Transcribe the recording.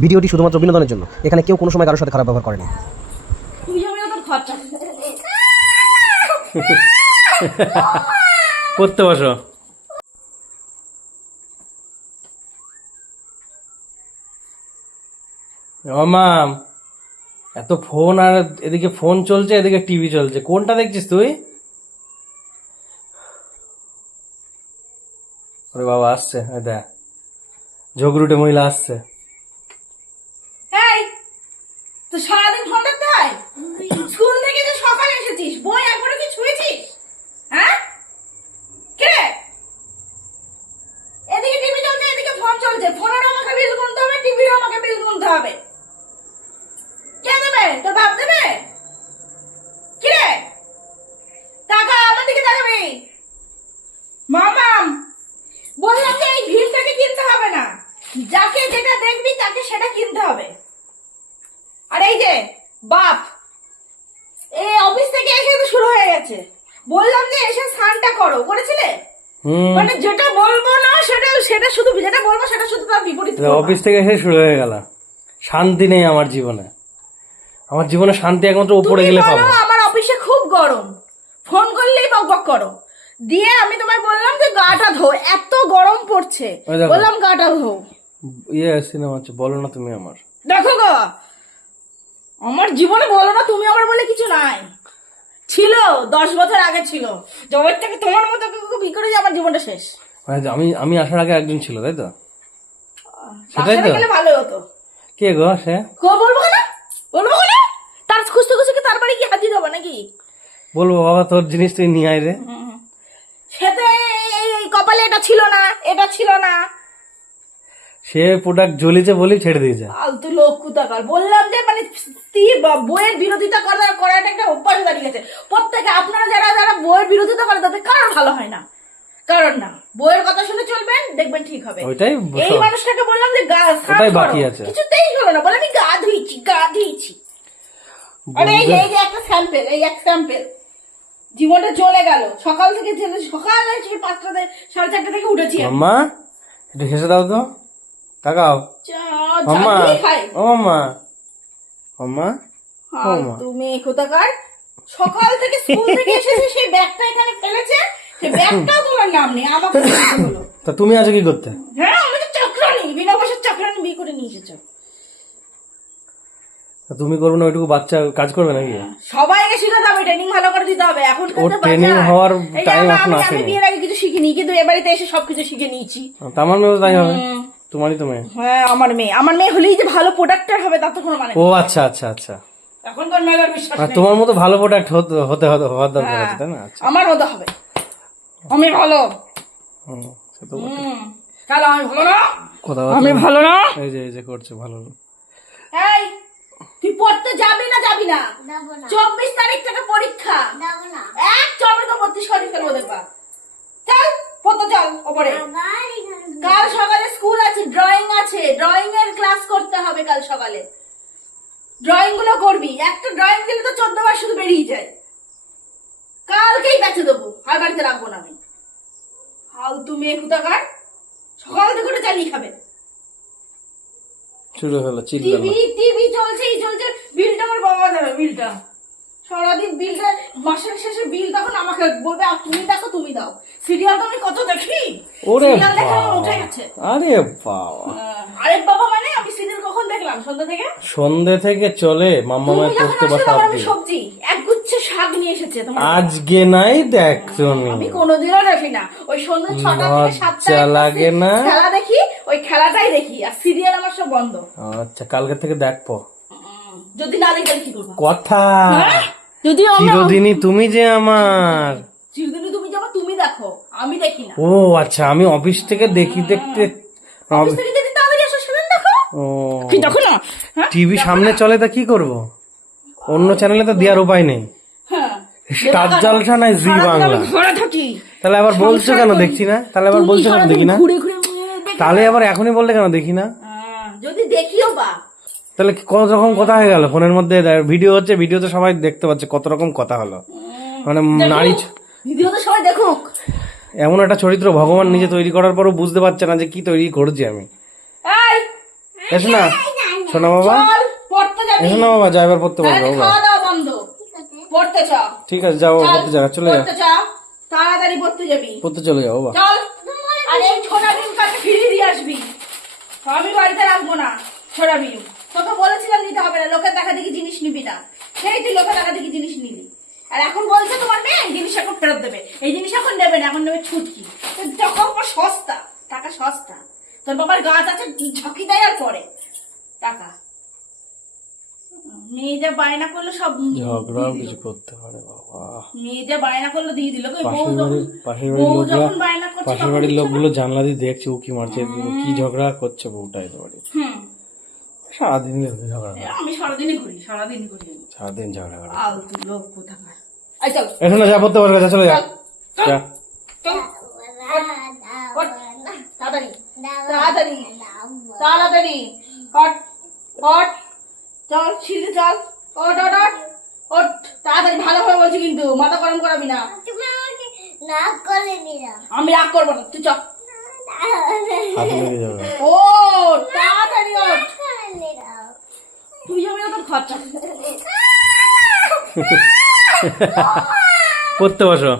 ভিডিওটি শুধুমাত্র বিনোদনের জন্য। এখানে কেউ কোনো সময় কারোর সাথে খারাপ ব্যবহার করেনি। পড়তে বসো। মাম, এত ফোন আর এদিকে ফোন চলছে, এদিকে টিভি চলছে। কোনটা দেখছিস তুই? ওরে বাবা, আসছে দেখ। ঝগড়ুটে মহিলা আসছে। তাকে সেটা কিনতে হবে। আর এই যে বাপ এই অফিস থেকে এসে তো শুরু হয়ে গেছে। বললাম যে এসে স্নানটা করো করেছিলে? মানে যেটা বলব না সেটা সেটা শুধু যেটা বলব সেটা শুধু তার বিপরীত অফিস থেকে এসে শুরু হয়ে গেল। শান্তি নেই আমার জীবনে। আমার জীবনে শান্তি একমাত্র উপরে গেলে পাবো। আমার অফিসে খুব গরম। ফোন করলেই বক বক করো। দিয়ে আমি তোমায় বললাম যে গাটা ধো এত গরম পড়ছে। বললাম গাটা ধো। ইয়ে সিনেমা হচ্ছে বলো না তুমি আমার। দেখো গো! আমার জীবনে বলো না তুমি আমার বলে কিছু নাই। ছিল দশ বছর আগে ছিল। জবের থেকে তোমার মতো কি করে আমার জীবনটা শেষ। মানে আমি আমি আসার আগে একজন ছিল তাই তো? সেটাই তো। ভালো হতো। কে গো সে? কো বলব না বলব না তার খুঁজতে খুঁজতে তার বাড়ি কি হাজির হবে নাকি? বলব বাবা তোর জিনিস তুই নিয়ে আয় রে। এই- এই- এই কপালে এটা ছিল না এটা ছিল না। সে প্রোডাক্ট জ্বলিছে বলেই ছেড়ে দিয়েছে। ফালতু লোক কুতাকার বললাম যে মানে স্ত্রী বা বইয়ের বিরোধিতা করা করাটা একটা অভ্যাস দাঁড়িয়ে গেছে প্রত্যেকে আপনারা যারা যারা বইয়ের বিরোধিতা করে তাদের কারোর ভালো হয় না। কারণ না বইয়ের কথা শুনে চলবেন দেখবেন ঠিক হবে। ওইটাই এই মানুষটাকে বললাম যে গা ওটাই বাকি আছে। কিছুতেই হলো না। বলে আমি গা ধুইছি গা ধুইছি আরে এই যে এই যে একটা স্যাম্পেল এই এক স্যাম্পেল জীবনটা চলে গেল। সকাল থেকে সকাল থেকে পাঁচটা থেকে- সাড়ে চারটা থেকে উঠেছি আমি। মাম্মা একটু হেসে দাও তো। মাম্মা? ও মাম্মা। মাম্মা? আর তুমি কোথাকার? সকাল থেকে স্কুল থেকে এসেছে সেই ব্যাগটা এখানে ফেলেছে। সেই ব্যাগটাও তোমার নাম নেই আমাকে হলো তা তুমি আজ কি করতে? হ্যাঁ আমি তো চাকরানি বিনা পয়সার চাকরানি বিয়ে করে নিয়ে এসেছ। তুমি করবে না ওইটুকু বাচ্চা কাজ করবে নাকি? সবাইকে শেখাতে হবে ট্রেনিং ভালো করে দিতে হবে। এখন ওর training হওয়ার time এখনও আমি বিয়ের আগে কিছু শিখিনি কিন্তু এবারে এসে সবকিছু শিখে নিয়েছি। তা আমার মেয়েও তাই হবে। তোমারই তো মেয়ে। হ্যাঁ আমার মেয়ে। আমার মেয়ে হলেই যে ভালো প্রোডাক্টার হবে তার তো কোনো মানে ও আচ্ছা আচ্ছা আচ্ছা। এখন তোর মেয়ের বিশ্বাস আর তোমার মতো ভালো প্রোডাক্ট হতে হতে হওয়ার দরকার আছে তাই না? আচ্ছা। আমার মতো হবে। আমি ভালো। হুম, সে তো হুম তাহলে আমি ভালো না? কথা আমি ভালো না? এই যে এই যে করছে ভালো। এই তুই পড়তে যাবি না যাবি না? চব্বিশ তারিখ থেকে পরীক্ষা। না। এক চব্বিশ বত্রিশ করে ফেলব দেখবা চল পড়তে চল ওপরে কাল সকালে স্কুল আছে ড্রয়িং আছে ড্রয়িং এর ক্লাস করতে হবে কাল সকালে। ড্রয়িংগুলো করবি। একটা ড্রয়িং দিলে তো চোদ্দ বার শুধু বেরিয়ে যায়। কালকেই বেঁচে দেবো। আর বাড়িতে রাখব না আমি। ফালতু মেয়ে কুতাকার সকাল থেকে করে চালিয়ে খাবে। শুরু হলো চিল্লানো টিভি টিভি চলছেই চলছে। বিলটা আমার বাবা দেবে বিলটা। সারাদিন বিলটা মাসের শেষে বিল তখন আমাকে বলবে "আর তুমি দেখো তুমি দাও। সিরিয়াল তো আমি কত দেখি। ওরে সিরিয়াল দেখে আমার উঠে গেছে। আরে বাবা। আরে বাবা মানে আমি সিরিয়াল কখন দেখলাম সন্ধ্যা থেকে? সন্ধে থেকে চলে মাম্মা মায়ের পড়তে বসা আমি সবজি এক গুচ্ছে শাক নিয়ে এসেছে তোমার আজকে নাই দেখ তুমি। আমি কোনোদিনও দেখি না ওই সন্ধ্যা ছটা থেকে সাতটা লাগে না? খেলা দেখি ওই খেলাটাই দেখি আর সিরিয়াল আমার সব বন্ধ। আচ্ছা কালকে থেকে দেখব যদি না দেখি কি করব? কথা। হ্যাঁ? যদি আমরা চিরদিনই তুমি যে আমার। চিরদিনই তুমি যাব তুমি দেখো আমি দেখি না। ও আচ্ছা আমি অফিস থেকে দেখি দেখতে অফিস থেকে যদি তাড়াতাড়ি আসো সেদিন দেখো ও। কি দেখো না? হ্যাঁ? টিভি সামনে চলে তা কি করব? অন্য চ্যানেলে তো দেওয়ার উপায় নেই। হ্যাঁ। স্টার জলসা নাই জি বাংলা। তাহলে আবার বলছো কেন? দেখছি না। তাহলে আবার বলছো কেন? দেখি না। তাহলে আবার এখনই বললে কেন? দেখি না। হ্যাঁ, যদি দেখিও বা। তাহলে কত রকম কথা হয়ে গেল? ফোনের মধ্যে ভিডিও হচ্ছে ভিডিওতে সবাই দেখতে পাচ্ছে কত রকম কথা হলো। মানে নারী ভিডিও তো সবাই দেখুক। এমন একটা চরিত্র ভগবান নিজে তৈরি করার পরও বুঝতে পারছে না যে কি তৈরি করছি আমি। এসো না। বাবা। চল পড়তে যাবি। এসো না বাবা যা এবার পড়তে পারবে বাবা। পড়তে ঠিক আছে যাও পড়তে যাও চলে যাও। পড়তে তাড়াতাড়ি পড়তে যাবি। পড়তে চলে যাও বাবা। চল। আর এই ছোটা ডিম কালকে ফিরিয়ে দিয়ে আসবি? আমি বাড়িতে রাখব না ছোটা তোকে বলেছিলাম নিতে হবে না লোকের দেখা দেখি জিনিস নিবি না। সেই তুই লোকের দেখা দেখি জিনিস নিলি। আর এখন বলছে তোমার মেয়ে জিনিস এখন ফেরত দেবে। এই জিনিস এখন নেবে না এখন নেবে ছুটকি। তো তখন সস্তা তোর বাবার গাছ আছে ঝকি দেয় আর পরে টাকা। মেয়েদের বায়না করলে সব ঝগড়াও কিছু করতে পারে বাবা। মেয়েদের বায়না করলে দিয়ে দিল। পাশের বাড়ির পাশের বাড়ির পাশের বাড়ির লোকগুলো জানলা দিয়ে দেখছে ও কি মারছে কি ঝগড়া করছে বউটা এত বাড়ি সারাদিন ঝগড়া আমি সারাদিনই ঘুরি সারাদিনই ঘুরি আমি। সারাদিন ঝগড়া করে। আলতু লোক কোথাকার। আই চল। না যা পড়তে পারবে চলে যা। যা। তাড়াতাড়ি তাড়াতাড়ি। হট হট চল সিঁড়িতে চল। ওট ওট ওট ওট তাড়াতাড়ি ভালোভাবে বলছি কিন্তু মাথা গরম করাবি না। না করে দিলাম আমি রাগ করব না তুই চল। ও তাড়াতাড়ি দিলাম তুই যাবি না তোর খরচা। পড়তে বসো।